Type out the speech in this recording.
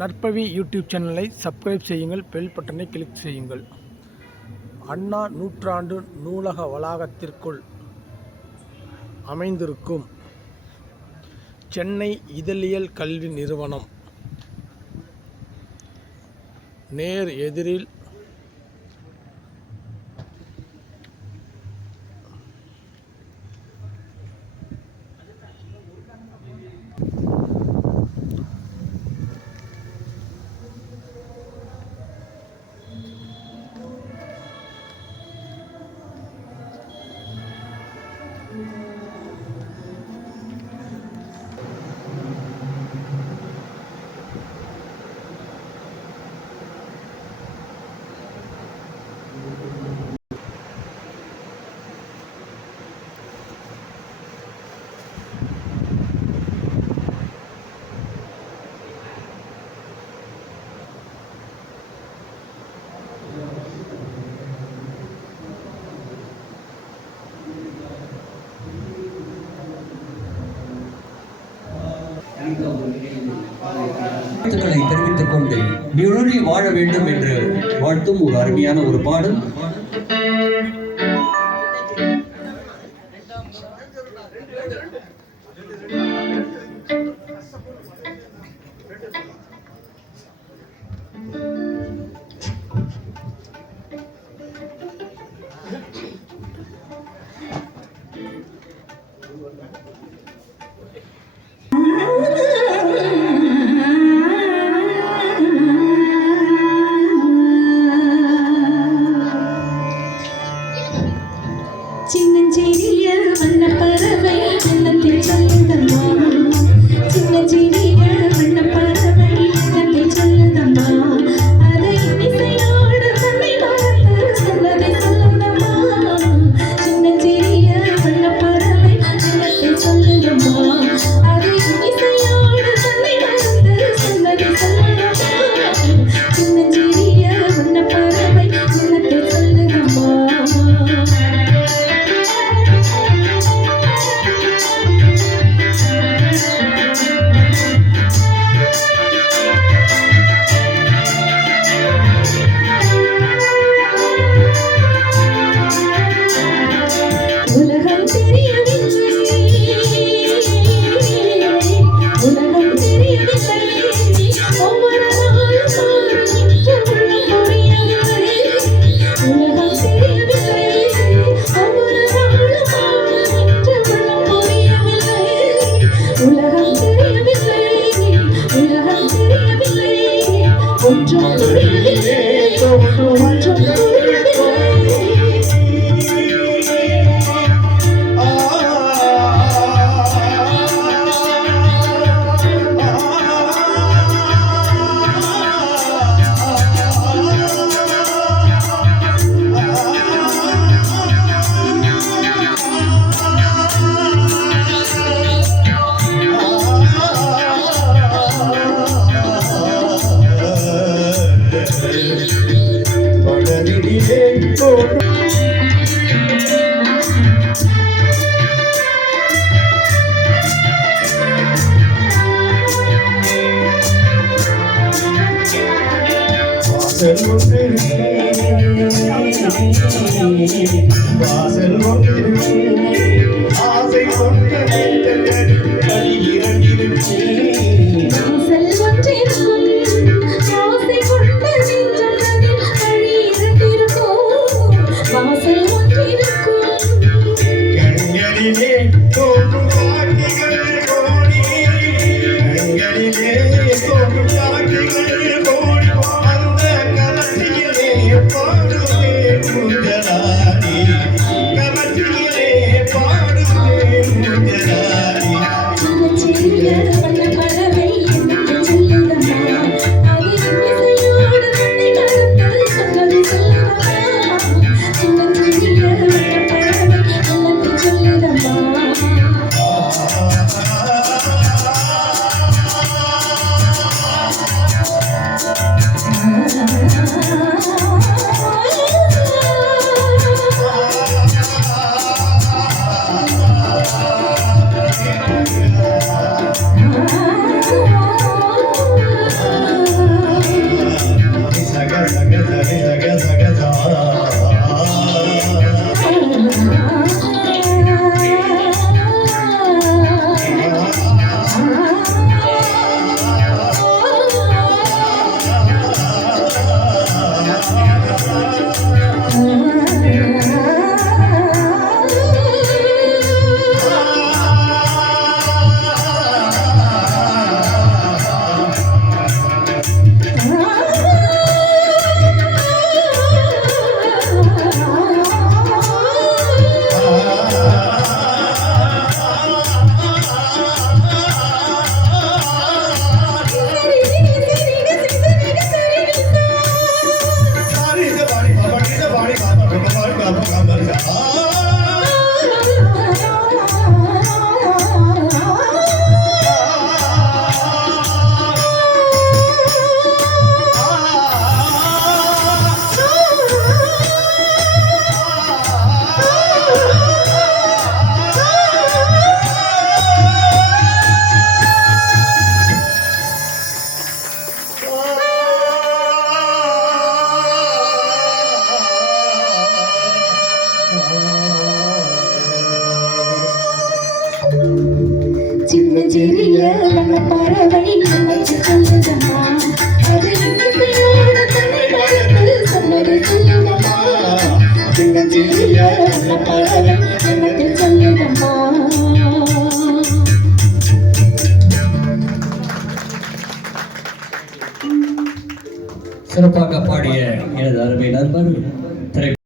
நற்பவி YouTube சேனலை subscribe செய்யுங்கள், bell பட்டனை கிளிக் செய்யுங்கள். அண்ணா நூற்றாண்டு நூலக வளாகத்திற்குள் அமைந்திருக்கும் சென்னை இதழியல் கல்வி நிறுவனம் நேர் எதிரில் வாழ்த்துக்களை தெரிவித்துக் கொண்டு நிழலி வாழ வேண்டும் என்று வாழ்த்தும் ஒரு அருமையான ஒரு பாடல். சின்னஞ்சிறிய வண்ணப்பறவை வண்ணத்தில் சொல்லுதம்மா, சின்னஞ்சிறிய வண்ணப்பறவை வண்ணத்தில் சொல்லுதம்மா, அதை இசையோடு தன்னை மறந்து சொன்னதை சொல்லுதம்மா. சின்னஞ்சிறிய வண்ணப்பறவை வண்ணத்தில் சொல்லுதம்மா, அதை இசையோடு தன்னை மறந்து சொன்னதை சொல்லுதம்மா. சின்னஞ்சிறிய வண்ணப்பறவை வண்ணத்தில் சொல்லுதம்மா. வாசல் ஒன்று ஆசை கொண்டு வழி இரண்டிருச்சு. கண்களிலே தோன்றும் காட்சிகள் கோடி, கண்களிலே தோன்றும் காட்சிகள் கோடி, அந்த கலத்திலே பாடுவே குஞ்சலாடி, கலத்திலே பாடுவே குஞ்சலாடி. சின்னஞ்சிறிய வண்ணப்பறவை என்னத்தை சொல்லுதம்மா அது இன்னிசையோடு தமிழ் வளர்த்து சொன்னது சொல்லுதம்மா சின்னஞ்சிறிய வண்ணப்பறவை என்னத்தை சொல்லுதம்மா. சிறப்பாக பாடிய எனது அருமை நண்பர் திரை